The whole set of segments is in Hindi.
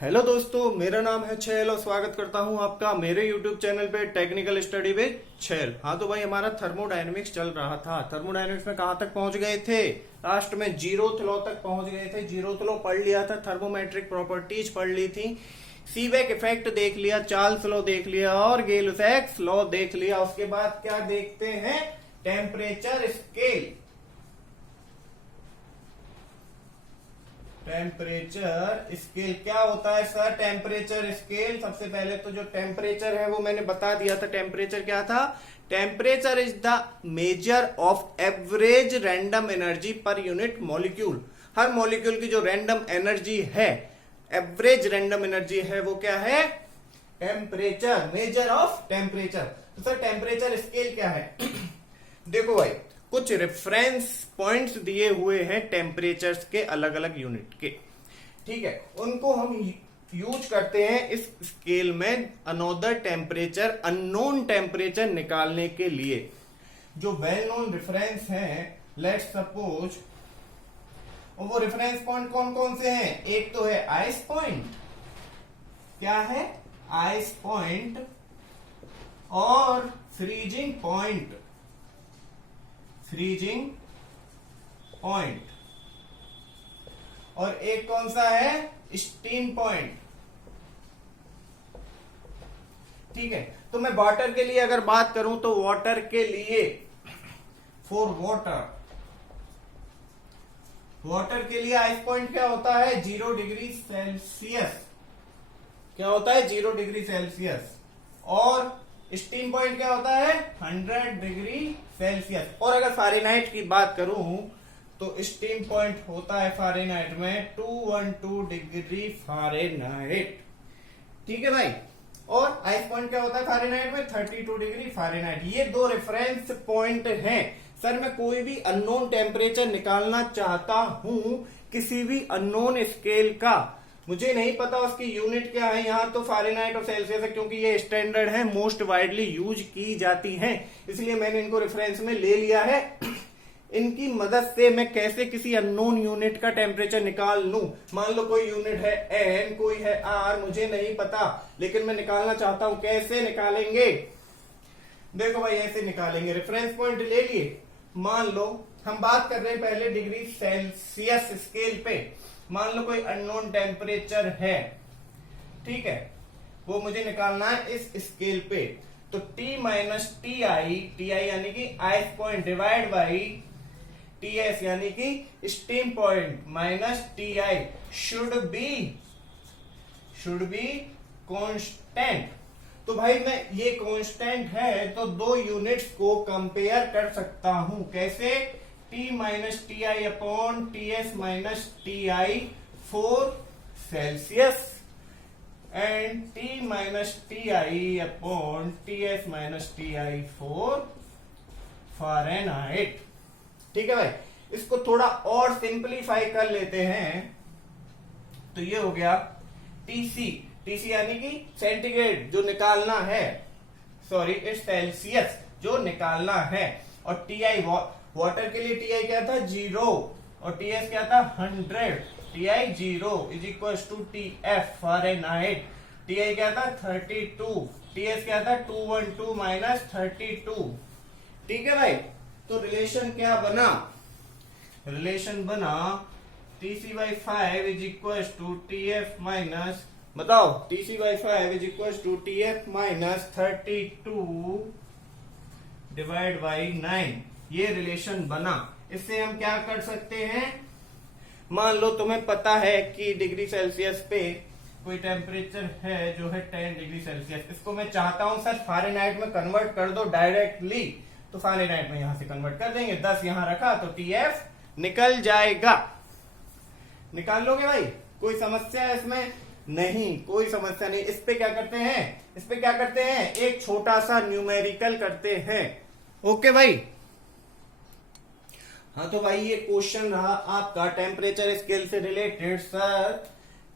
हेलो दोस्तों, मेरा नाम है छैल और स्वागत करता हूं आपका मेरे यूट्यूब चैनल पे टेक्निकल स्टडी विद छैल। हाँ तो भाई, हमारा थर्मोडायनेमिक्स चल रहा था। थर्मोडायनेमिक्स में कहां तक पहुंच गए थे? लास्ट में जीरोथ लॉ तक पहुंच गए थे। जीरोथ लॉ पढ़ लिया था, थर्मोमेट्रिक प्रॉपर्टीज पढ़ ली थी, सीबेक इफेक्ट देख लिया, चार्ल्स लॉ देख लिया और गॉस-लॉ लॉ देख लिया। उसके बाद क्या देखते हैं? Temperature scale. टेम्परेचर स्केल क्या होता है सर? टेम्परेचर स्केल, सबसे पहले तो जो टेम्परेचर है वो मैंने बता दिया था। टेम्परेचर क्या था? Temperature is the measure of average random energy per unit molecule. Her molecule की जो रैंडम एनर्जी है, एवरेज रैंडम एनर्जी है, वो क्या है? Temperature, measure of temperature. तो सर टेम्परेचर स्केल क्या है? देखो भाई, कुछ रेफरेंस पॉइंट्स दिए हुए हैं टेम्परेचर्स के, अलग अलग यूनिट के, ठीक है। उनको हम यूज करते हैं इस स्केल में अनदर टेम्परेचर, अननोन टेम्परेचर निकालने के लिए। जो वेल नोन रेफरेंस हैं, लेट्स सपोज, वो रेफरेंस पॉइंट कौन कौन से हैं? एक तो है आइस पॉइंट। क्या है? आइस पॉइंट और फ्रीजिंग पॉइंट। Freezing point. और एक कौन सा है? Steam point. ठीक है। तो मैं वाटर के लिए अगर बात करूं तो वाटर के लिए, फॉर वाटर, वाटर के लिए आइस पॉइंट क्या होता है? 0 डिग्री सेल्सियस। क्या होता है? 0 डिग्री सेल्सियस। और स्टीम पॉइंट क्या होता है? 100 डिग्री सेल्सियस। और अगर फ़ारेनहाइट की बात करूं तो स्टीम पॉइंट होता है फ़ारेनहाइट में 212 डिग्री फ़ारेनहाइट। ठीक है भाई। और आइस पॉइंट क्या होता है फ़ारेनहाइट में? 32 डिग्री फ़ारेनहाइट। ये दो रेफरेंस पॉइंट हैं। सर मैं कोई भी अननोन टेम्परेचर निकालना चाहता हूं, किसी भी अननोन स्केल का, मुझे नहीं पता उसकी यूनिट क्या है। यहाँ तो फ़ारेनहाइट और सेल्सियस है, क्योंकि ये स्टैंडर्ड है, मोस्ट वाइडली यूज की जाती हैं, इसलिए मैंने इनको रेफरेंस में ले लिया है। इनकी मदद से मैं कैसे किसी अननोन यूनिट का टेम्परेचर निकाल लूं। मान लो कोई यूनिट है एन, कोई है आर, मुझे नहीं पता, लेकिन मैं निकालना चाहता हूं। कैसे निकालेंगे? देखो भाई, ऐसे निकालेंगे। रेफरेंस पॉइंट ले लिए। मान लो हम बात कर रहे हैं पहले डिग्री सेल्सियस स्केल पे। मान लो कोई अननोन टेम्परेचर है, ठीक है, वो मुझे निकालना है इस स्केल पे। तो T माइनस टी आई यानी कि ice point, divide by TS यानी कि steam point, minus TI should be constant. तो भाई मैं, ये कांस्टेंट है तो दो यूनिट्स को कंपेयर कर सकता हूं। कैसे? T minus T I upon TS minus TI for Celsius and T minus TI upon TS minus TI for Fahrenheit. ठीक है भाई। इसको थोड़ा और सिंपलीफाई कर लेते हैं तो ये हो गया TC यानी कि सेंटीग्रेड जो निकालना है, सॉरी इट्स सेल्सियस जो निकालना है। और TI वाटर के लिए TI क्या था? 0 और TS क्या था? 100। TI 0 is equal to TF Fahrenheit. TI क्या था? 32। TS क्या था? 212 माइनस 32। ठीक है भाई। तो रिलेशन क्या बना? रिलेशन बना TC/5 is equal to TF minus, बताओ, TC/5 is equal to TF minus 32 divide by 9। ये रिलेशन बना। इससे हम क्या कर सकते हैं? मान लो तुम्हें पता है कि डिग्री सेल्सियस पे कोई टेम्परेचर है जो है 10 डिग्री सेल्सियस। इसको मैं चाहता हूं सर फ़ारेनहाइट में कन्वर्ट कर दो डायरेक्टली, तो फ़ारेनहाइट में यहां से कन्वर्ट कर देंगे। 10 यहां रखा तो TF निकल जाएगा। निकाल लोगे भाई? कोई समस्या है इसमें? नहीं, कोई समस्या नहीं। इस पे क्या करते हैं? इस पे क्या करते हैं? एक छोटा सा न्यूमेरिकल करते हैं। ओके भाई। हाँ तो भाई, ये क्वेश्चन रहा आपका टेम्परेचर स्केल से रिलेटेड। सर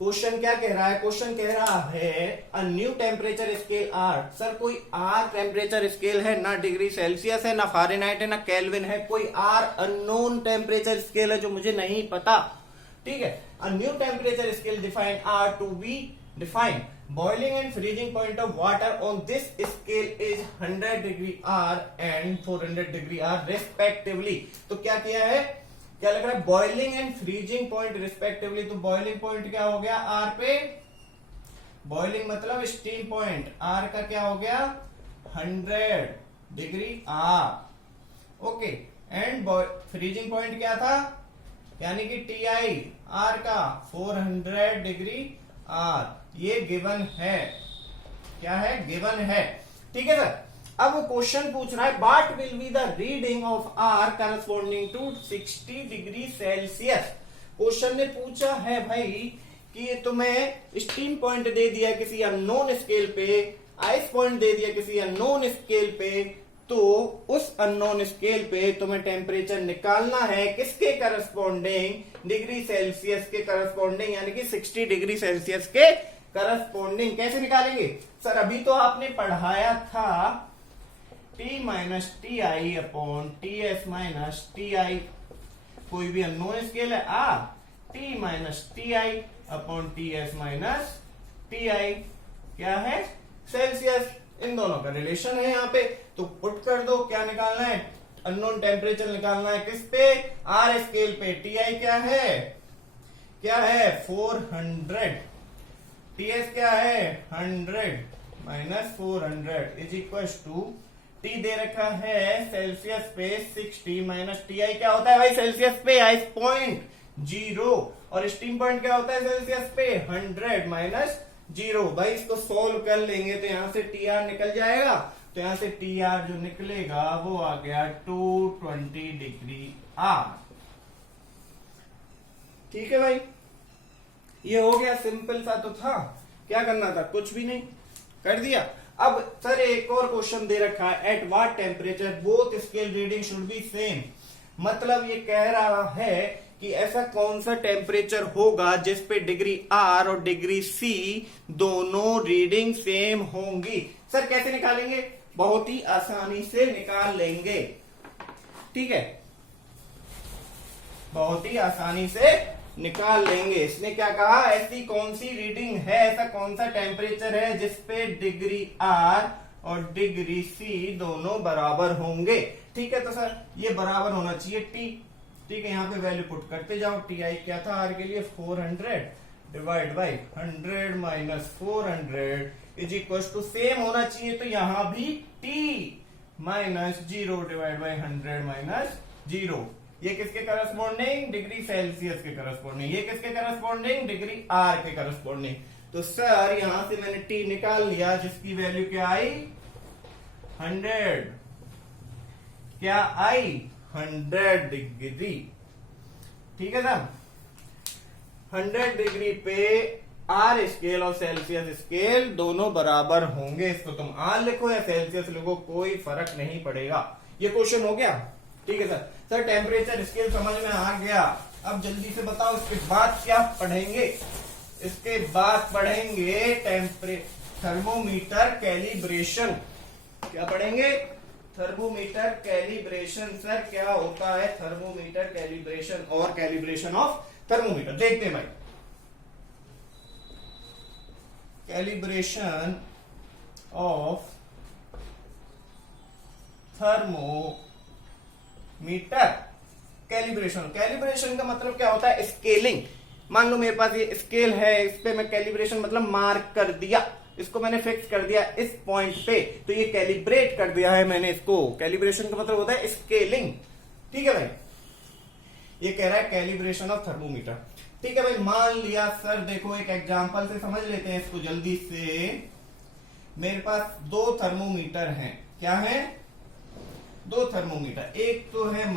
क्वेश्चन क्या कह रहा है? क्वेश्चन कह रहा है a new temperature scale R. Sir कोई आर टेम्परेचर स्केल है, ना डिग्री सेल्सियस है, ना फ़ारेनहाइट है, ना केल्विन है, कोई आर अननोन टेम्परेचर स्केल है जो मुझे नहीं पता। ठीक है। a new temperature scale defined are to be defined. Boiling and freezing point of water on this scale is 100 degree R and 400 degree R respectively. तो क्या किया है, क्या लग रहा है, boiling and freezing point respectively. तो बॉइलिंग पॉइंट क्या हो गया R पे, बॉइलिंग मतलब स्टीम पॉइंट, R का क्या हो गया 100 degree R. Okay, and freezing point क्या था, यानी कि TI R का 400 डिग्री R. ये गिवन है, क्या है, गिवन है. ठीक है सर. अब क्वेश्चन पूछ रहा है what will be the reading of R corresponding to 60 degree Celsius. Question ने पूछा है भाई कि ये तुम्हें स्टीम पॉइंट दे दिया किसी अननोन स्केल पे, आइस पॉइंट दे दिया किसी अननोन स्केल पे, तो उस अननोन स्केल पे तुम्हें टेम्परेचर निकालना है किसके करस्पॉन्डिंग, डिग्री सेल्सियस के करस्पॉन्डिंग, यानी कि 60 डिग्री सेल्सियस के करस्पॉन्डिंग. कैसे निकालेंगे सर, अभी तो आपने पढ़ाया था T minus T I upon TS minus TI. कोई भी अननोन स्केल है T minus TI upon TS minus TI क्या है, सेल्सियस. इन दोनों का रिलेशन है यहाँ पे, तो पुट कर दो. क्या निकालना है, अननोन टेम्परेचर निकालना है किस पे, R स्केल पे. TI क्या है, क्या है 400, TS क्या है 100 minus 400 is equal to T दे रखा है सेल्सियस पे 60 माइनस TI क्या होता है भाई, सेल्सियस पे आइस पॉइंट 0 और स्टीम पॉइंट क्या होता है सेल्सियस पे 100 माइनस 0. भाई इसको सोल्व कर लेंगे तो यहां से TR निकल जाएगा. तो यहां से TR जो निकलेगा वो आ गया 220 डिग्री R. ठीक है भाई, ये हो गया, सिंपल सा तो था. क्या करना था, कुछ भी नहीं, कर दिया. अब सर एक और क्वेश्चन दे रखा है at what temperature both scale reading should be same. मतलब ये कह रहा है कि ऐसा कौन सा टेम्परेचर होगा जिस पे डिग्री R और डिग्री C दोनों रीडिंग सेम होंगी. सर कैसे निकालेंगे, बहुत ही आसानी से निकाल लेंगे. ठीक है, बहुत ही आसानी से निकाल लेंगे. इसने क्या कहा, ऐसी कौन सी रीडिंग है, ऐसा कौन सा टेम्परेचर है जिसपे डिग्री R और डिग्री C दोनों बराबर होंगे. ठीक है, तो सर ये बराबर होना चाहिए T. ठीक है, यहाँ पे वैल्यू पुट करते जाओ. TI क्या था R के लिए 400 divide by 100 minus 400 is equal to same होना चाहिए. तो यहां भी T minus 0 divide by 100 minus 0. ये किसके करस्पॉन्डिंग, डिग्री सेल्सियस के करस्पॉन्डिंग. ये किसके करस्पॉन्डिंग, डिग्री R के करस्पॉन्डिंग. तो सर यहां से मैंने T निकाल लिया जिसकी वैल्यू क्या आई 100, क्या आई 100 डिग्री. ठीक है सर, 100 डिग्री पे R स्केल और सेल्सियस स्केल दोनों बराबर होंगे. इसको तुम R लिखो या सेल्सियस लिखो, कोई फर्क नहीं पड़ेगा. ये क्वेश्चन हो गया. ठीक है सर. सर टेम्परेचर स्केल समझ में आ गया. अब जल्दी से बताओ इसके बाद क्या पढ़ेंगे. इसके बाद पढ़ेंगे थर्मोमीटर कैलिब्रेशन. क्या पढ़ेंगे, थर्मोमीटर कैलिब्रेशन. सर क्या होता है थर्मोमीटर कैलिब्रेशन और कैलिब्रेशन ऑफ थर्मोमीटर, देखते हैं भाई. Calibration of thermometer. कैलिब्रेशन का मतलब क्या होता है, स्केलिंग. मान लो मेरे पास ये स्केल है, इस पे मैं कैलिब्रेशन मतलब मार्क कर दिया, इसको मैंने फिक्स कर दिया इस पॉइंट पे, तो ये कैलिब्रेट कर दिया है मैंने इसको. कैलिब्रेशन का मतलब होता है स्केलिंग. ठीक है भाई, ये कह रहा है कैलिब्रेशन ऑफ थर्मोमीटर. ठीक है भाई, मान लिया सर, देखो एक एग्जांपल से समझ लेते हैं इसको जल्दी से. मेरे पास 2 थर्मोमीटर हैं. क्या है, 2 थर्मोमीटर. एक तो है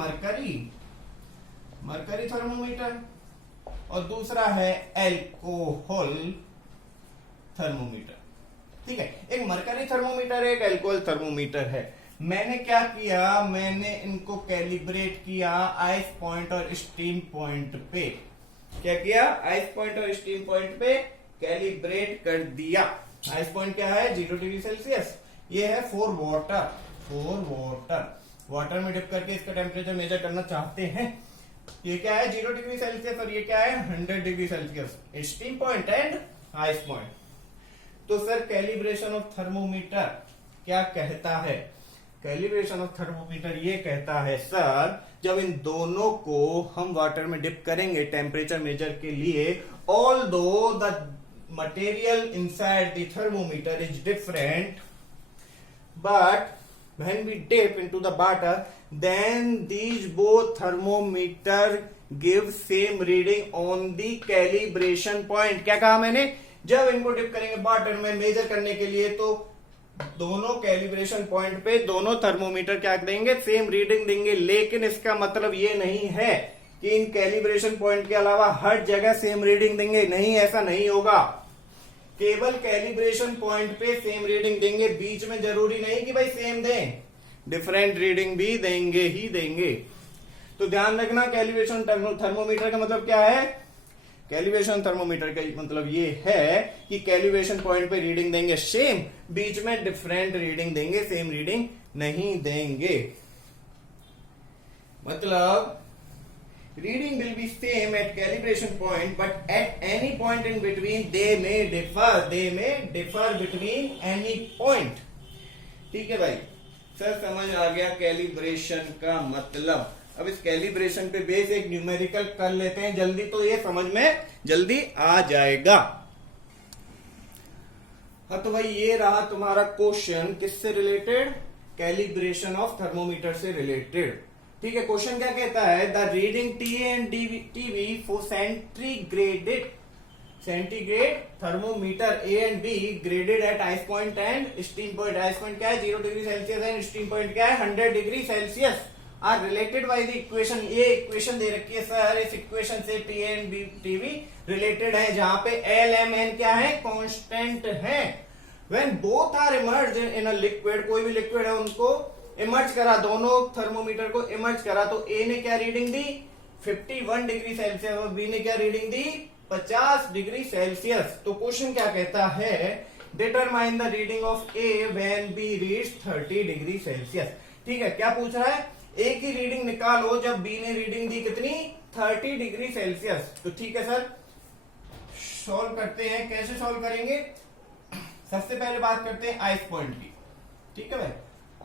मरकरी थर्मोमीटर और दूसरा है एल्कोहल थर्मोमीटर. ठीक है, एक मरकरी थर्मोमीटर है, एक एल्कोहल थर्मोमीटर है. मैंने क्या किया, मैंने इनको कैलिब्रेट किया आइस पॉइंट और स्टीम पॉइंट पे. क्या किया, आइस पॉइंट और स्टीम पॉइंट पे कैलिब्रेट कर दिया. आइस पॉइंट क्या है 0 डिग्री सेल्सियस. ये है फॉर वाटर. वाटर में डिप करके इसका टेम्परेचर मेजर करना चाहते हैं ये क्या है 0 डिग्री सेल्सियस और ये क्या है 100 degree Celsius, steam point and ice point. तो सर कैलिब्रेशन ऑफ थर्मोमीटर क्या कहता है? कैलिब्रेशन ऑफ थर्मोमीटर ये कहता है सर, जब इन दोनों को हम वाटर में डिप करेंगे टेम्परेचर मेजर के लिए, although the material inside the thermometer is different, but when we dip into the water, then these both thermometer give same reading on the calibration point। क्या कहा मैंने? जब इनको डिप करेंगे वाटर में मेजर करने के लिए, तो दोनों कैलिब्रेशन पॉइंट पे दोनों थर्मोमीटर क्या देंगे? सेम रीडिंग देंगे। लेकिन इसका मतलब ये नहीं है कि इन कैलिब्रेशन पॉइंट के अलावा हर जगह सेम रीडिंग देंगे, नहीं, ऐसा नहीं होगा। केवल कैलिब्रेशन पॉइंट पे सेम रीडिंग देंगे, बीच में जरूरी नहीं कि भाई सेम दें, डिफरेंट रीडिंग भी देंगे ही देंगे। तो ध्यान रखना, कैलिब्रेशन थर्मोमीटर का मतलब क्या है? कैलिब्रेशन थर्मोमीटर का मतलब ये है कि कैलिब्रेशन पॉइंट पे रीडिंग देंगे सेम, बीच में डिफरेंट रीडिंग देंगे, सेम रीडिंग नहीं देंगे। मतलब reading will be same at calibration point, but at any point in between they may differ between any point। ठीक है भाई, सर समझ आ गया कैलिब्रेशन का मतलब। अब इस कैलिब्रेशन पे बेस एक न्यूमेरिकल कर लेते हैं जल्दी, तो ये समझ में जल्दी आ जाएगा। हाँ तो भाई ये रहा तुम्हारा क्वेश्चन, किससे रिलेटेड? कैलिब्रेशन ऑफ थर्मोमीटर से रिलेटेड। ठीक है, क्वेश्चन क्या कहता है? The reading T A and TV for centigrade thermometer A and B graded at ice point and steam point. Ice point क्या है 0 degree Celsius and steam point क्या है 100 degree Celsius, are related by the equation. ये इक्वेशन दे रखी है सर, इस इक्वेशन से टी एंड टीवी रिलेटेड है, जहां पे एल एम एन क्या है? कांस्टेंट है। When both are immerse in a liquid, कोई भी लिक्विड है उनको इमर्ज करा, दोनों थर्मोमीटर को इमर्ज करा, तो ए ने क्या रीडिंग दी 51 डिग्री सेल्सियस और बी ने क्या रीडिंग दी 50 डिग्री सेल्सियस। तो क्वेश्चन क्या कहता है? Determine the reading of A when B reach 30 degree Celsius. ठीक है, क्या पूछ रहा है? ए की रीडिंग निकालो जब बी ने रीडिंग दी कितनी 30 डिग्री सेल्सियस। तो ठीक है सर, सॉल्व करते हैं। कैसे सॉल्व करेंगे? सबसे पहले बात करते हैं आइस पॉइंट की। ठीक है भाई,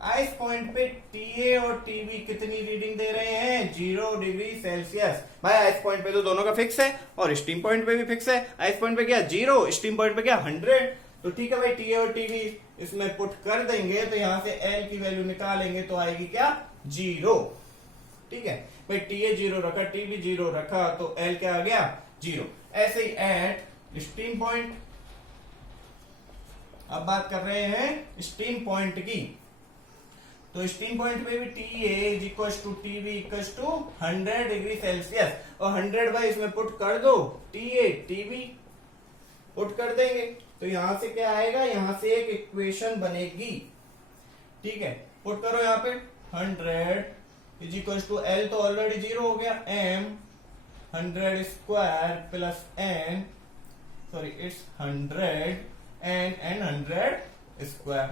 आइस पॉइंट पे टीए और टीवी कितनी रीडिंग दे रहे हैं 0 डिग्री सेल्सियस। भाई आइस पॉइंट पे तो दोनों का फिक्स है और स्टीम पॉइंट पे भी फिक्स है। आइस पॉइंट पे क्या 0, स्टीम पॉइंट पे क्या 100। तो ठीक है भाई, टीए और टीवी इसमें पुट कर देंगे, तो यहां से एल की वैल्यू निकालेंगे तो आएगी क्या 0। ठीक है भाई, टीए 0 रखा, टीवी 0 रखा, तो एल क्या आ गया 0। ऐसे ही एट स्टीम पॉइंट। अब बात कर रहे हैं स्टीम पॉइंट की, तो स्टीम पॉइंट पे भी T A is equal to TV equal to 100 degree Celsius, और 100 बाई इसमें पुट कर दो, टी ए टीवी पुट कर देंगे, तो यहां से क्या आएगा, यहां से एक इक्वेशन बनेगी। ठीक है, पुट करो यहाँ पे 100 इज इक्वल टू एल तो ऑलरेडी 0 हो गया, M 100 square plus N, sorry it's 100 N 100 square.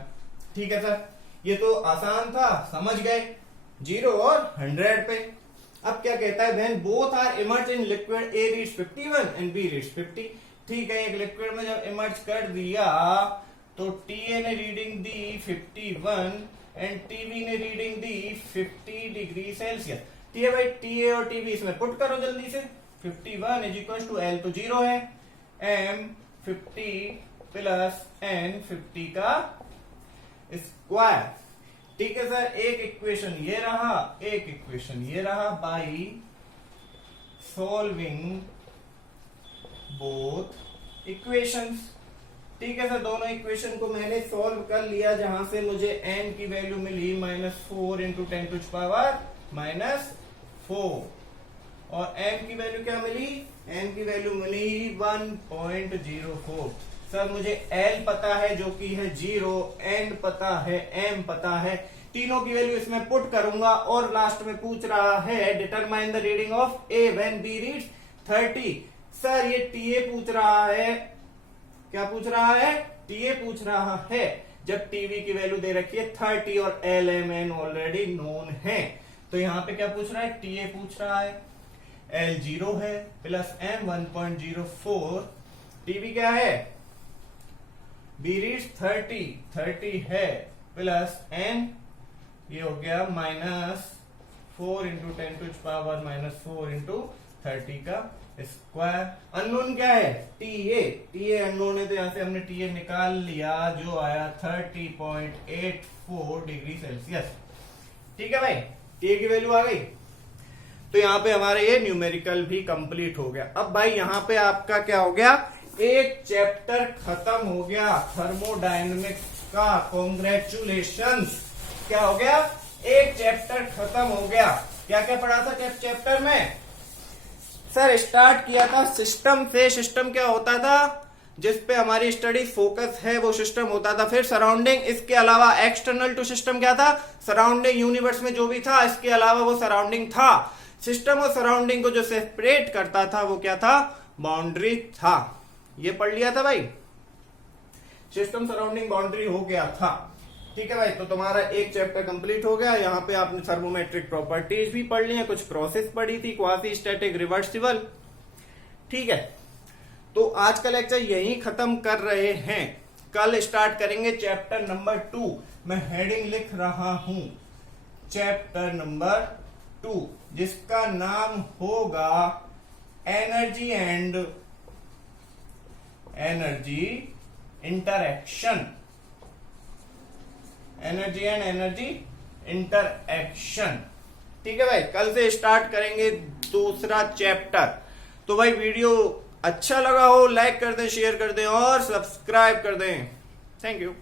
ठीक है सर, ये तो आसान था, समझ गए 0 और 100 पे। अब क्या कहता है, when both are immerse in liquid A reach 51 and B reach 50। ठीक है, एक लिक्विड में जब इमर्ज कर दिया तो टीए ने रीडिंग दी 51 एंड टीवी ने रीडिंग दी 50 डिग्री सेल्सियस। ठीक है भाई, टीए और टीवी इसमें पुट करो जल्दी से, 51 इज इक्वल टू एल तो 0 है, एम 50 प्लस एन 50 का स्क्वायर। ठीक है सर, एक इक्वेशन ये रहा, एक इक्वेशन ये रहा। By solving both equations. ठीक है सर, दोनों इक्वेशन को मैंने सॉल्व कर लिया, जहां से मुझे n की वैल्यू मिली -4 इंटू 10 टू पावर -4, और m की वैल्यू क्या मिली, n की वैल्यू मिली 1.04। सर मुझे L पता है जो कि है 0, N पता है, M पता है, तीनों की वैल्यू इसमें पुट करूंगा, और लास्ट में पूछ रहा है determine the reading of A when B reach 30। Sir ये TA पूछ रहा है, क्या पूछ रहा है, TA पूछ रहा है, जब टीवी की वैल्यू दे रखी है 30 और LMN ऑलरेडी नोन है। तो यहाँ पे क्या पूछ रहा है, TA पूछ रहा है। L 0 है प्लस M 1.04, टीबी क्या है, बी रीड्स 30 है प्लस N ये हो गया -4 इंटू 10⁻⁻4 इंटू 30 का स्क्वायर। अननोन क्या है, TA अननोन है तो यहां से हमने TA निकाल लिया जो आया 30.84 डिग्री सेल्सियस। ठीक है भाई, TA की वैल्यू आ गई। तो यहाँ पे हमारे ये न्यूमेरिकल भी कंप्लीट हो गया। अब भाई यहाँ पे आपका क्या हो गया, एक चैप्टर खत्म हो गया थर्मोडायनेमिक्स का। कॉन्ग्रेचुलेशंस, क्या हो गया, एक चैप्टर खत्म हो गया। क्या क्या पढ़ा था चैप्टर में सर, स्टार्ट किया था सिस्टम से। सिस्टम क्या होता था, जिस पे हमारी स्टडी फोकस है वो सिस्टम होता था। फिर सराउंडिंग, इसके अलावा एक्सटर्नल टू सिस्टम क्या था, सराउंडिंग यूनिवर्स में जो भी था इसके अलावा वो सराउंडिंग था। सिस्टम और सराउंडिंग को जो सेपरेट करता था वो क्या था, बाउंड्री था। ये पढ़ लिया था भाई, सिस्टम सराउंडिंग बाउंड्री हो गया था। ठीक है भाई, तो तुम्हारा एक चैप्टर कंप्लीट हो गया। यहाँ पे आपने थर्मोमेट्रिक प्रॉपर्टीज भी पढ़ ली है, कुछ प्रोसेस पढ़ी थी, क्वासी स्टैटिक, रिवर्सिबल। ठीक है, तो आज का लेक्चर यही खत्म कर रहे हैं। कल स्टार्ट करेंगे चैप्टर नंबर 2। मैं हेडिंग लिख रहा हूं, चैप्टर नंबर 2, जिसका नाम होगा energy and energy interaction. Energy and energy interaction. ठीक है भाई, कल से स्टार्ट करेंगे दूसरा चैप्टर। तो भाई वीडियो अच्छा लगा हो लाइक कर दें, शेयर कर दें और सब्सक्राइब कर दें। Thank you.